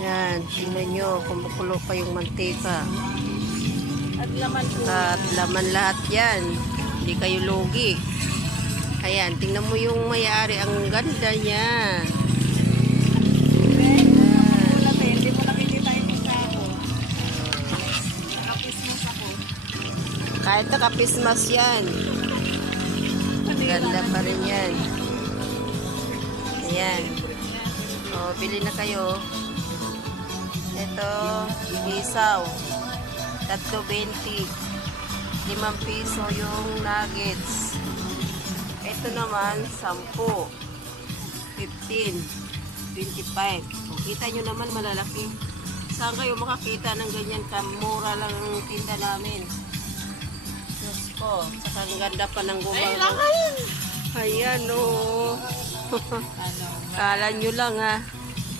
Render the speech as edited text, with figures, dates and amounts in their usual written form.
Yan, tingnan nyo, kumukulo pa yung mantika. At laman po. At laman lahat yan. Hindi kayo lugi. Ayan, tingnan mo yung may-ari. Ang ganda niya. Wala tayo, hindi mo nakikita yung isa ako. Nakapismas ako. Kahit nakapismas yan. Ganda pa rin yan. Ayan. O, bili na kayo. Ito, isaw. 3.20. 5 piso yung nuggets. Ito naman, 10. 15. 25. O, kita nyo naman malalaki. Saan kayo makakita ng ganyan kamura lang ang tinda namin? Diyos ko, saka ang ganda pa ng gumagawa. Ayan o. Ano? Kala nyo lang ha.